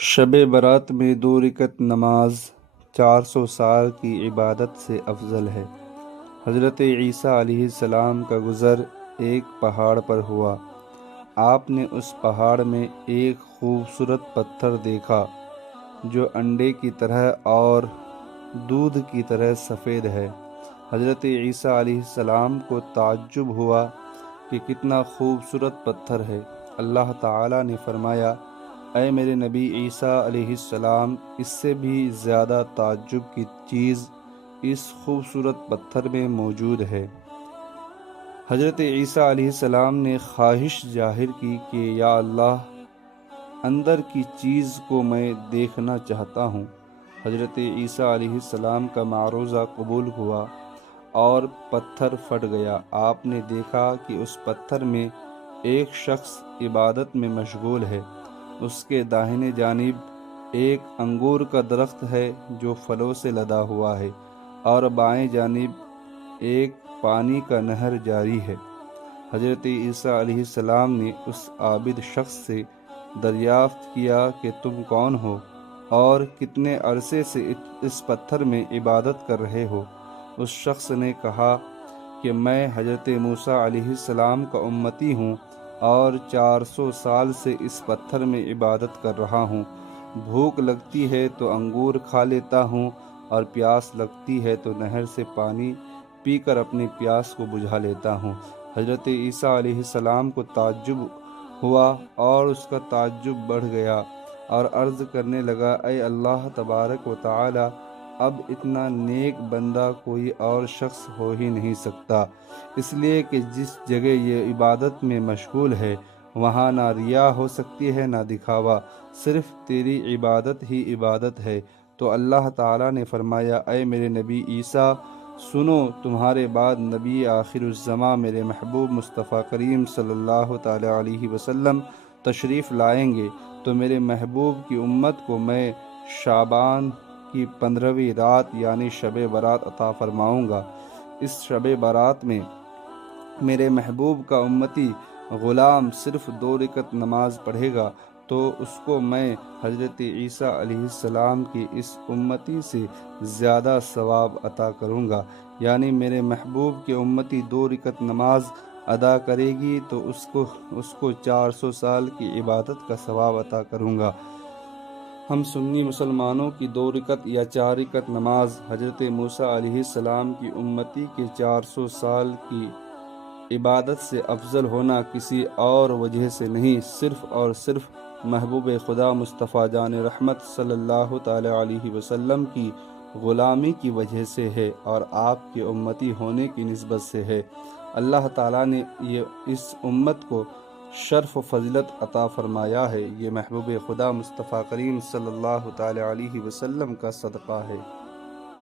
شب برات میں 2 رکعت نماز 400 سال کی عبادت سے افضل ہے۔ حضرت عیسیٰ علیہ السلام کا گزر ایک پہاڑ پر ہوا۔ آپ نے اس پہاڑ میں ایک خوبصورت پتھر دیکھا جو انڈے کی طرح اور دودھ کی طرح سفید ہے۔ حضرت عیسیٰ علیہ السلام کو تعجب ہوا کہ کتنا خوبصورت پتھر ہے۔ اللہ تعالیٰ نے فرمایا، اے میرے نبی عیسیٰ علیہ السلام، اس سے بھی زیادہ تعجب کی چیز اس خوبصورت پتھر میں موجود ہے۔ حضرت عیسیٰ علیہ السلام نے خواہش ظاہر کی کہ یا اللہ، اندر کی چیز کو میں دیکھنا چاہتا ہوں۔ حضرت عیسیٰ علیہ السلام کا معروضہ قبول ہوا اور پتھر پھٹ گیا۔ آپ نے دیکھا کہ اس پتھر میں ایک شخص عبادت میں مشغول ہے۔ اس کے داہنے جانب ایک انگور کا درخت ہے جو پھلوں سے لدا ہوا ہے، اور بائیں جانب ایک پانی کا نہر جاری ہے۔ حضرت عیسیٰ علیہ السلام نے اس عابد شخص سے دریافت کیا کہ تم کون ہو اور کتنے عرصے سے اس پتھر میں عبادت کر رہے ہو؟ اس شخص نے کہا کہ میں حضرت موسیٰ علیہ السلام کا امتی ہوں اور 400 سال سے اس پتھر میں عبادت کر رہا ہوں۔ بھوک لگتی ہے تو انگور کھا لیتا ہوں، اور پیاس لگتی ہے تو نہر سے پانی پی کر اپنی پیاس کو بجھا لیتا ہوں۔ حضرت عیسیٰ علیہ السلام کو تعجب ہوا اور اس کا تعجب بڑھ گیا، اور عرض کرنے لگا، اے اللہ تبارک و تعالی، اب اتنا نیک بندہ کوئی اور شخص ہو ہی نہیں سکتا، اس لیے کہ جس جگہ یہ عبادت میں مشغول ہے وہاں نہ ریا ہو سکتی ہے نہ دکھاوا، صرف تیری عبادت ہی عبادت ہے۔ تو اللہ تعالیٰ نے فرمایا، اے میرے نبی عیسیٰ، سنو، تمہارے بعد نبی آخر الزماں میرے محبوب مصطفیٰ کریم صلی اللہ تعالی علیہ وسلم تشریف لائیں گے، تو میرے محبوب کی امت کو میں شعبان کی 15ویں رات یعنی شب برات عطا فرماؤں گا۔ اس شب برات میں میرے محبوب کا امتی غلام صرف 2 رکعت نماز پڑھے گا تو اس کو میں حضرت عیسیٰ علیہ السلام کی اس امتی سے زیادہ ثواب عطا کروں گا، یعنی میرے محبوب کی امتی 2 رکعت نماز ادا کرے گی تو اس کو 400 سال کی عبادت کا ثواب عطا کروں گا۔ ہم سنی مسلمانوں کی 2 رکعت یا 4 رکعت نماز حضرت موسیٰ علیہ السلام کی امتی کے 400 سال کی عبادت سے افضل ہونا کسی اور وجہ سے نہیں، صرف اور صرف محبوب خدا مصطفیٰ جان رحمت صلی اللہ تعالی علیہ وسلم کی غلامی کی وجہ سے ہے، اور آپ کے امتی ہونے کی نسبت سے ہے۔ اللہ تعالیٰ نے اس امت کو شرف و فضیلت عطا فرمایا ہے، یہ محبوب خدا مصطفیٰ کریم صلی اللہ تعالی علیہ وسلم کا صدقہ ہے۔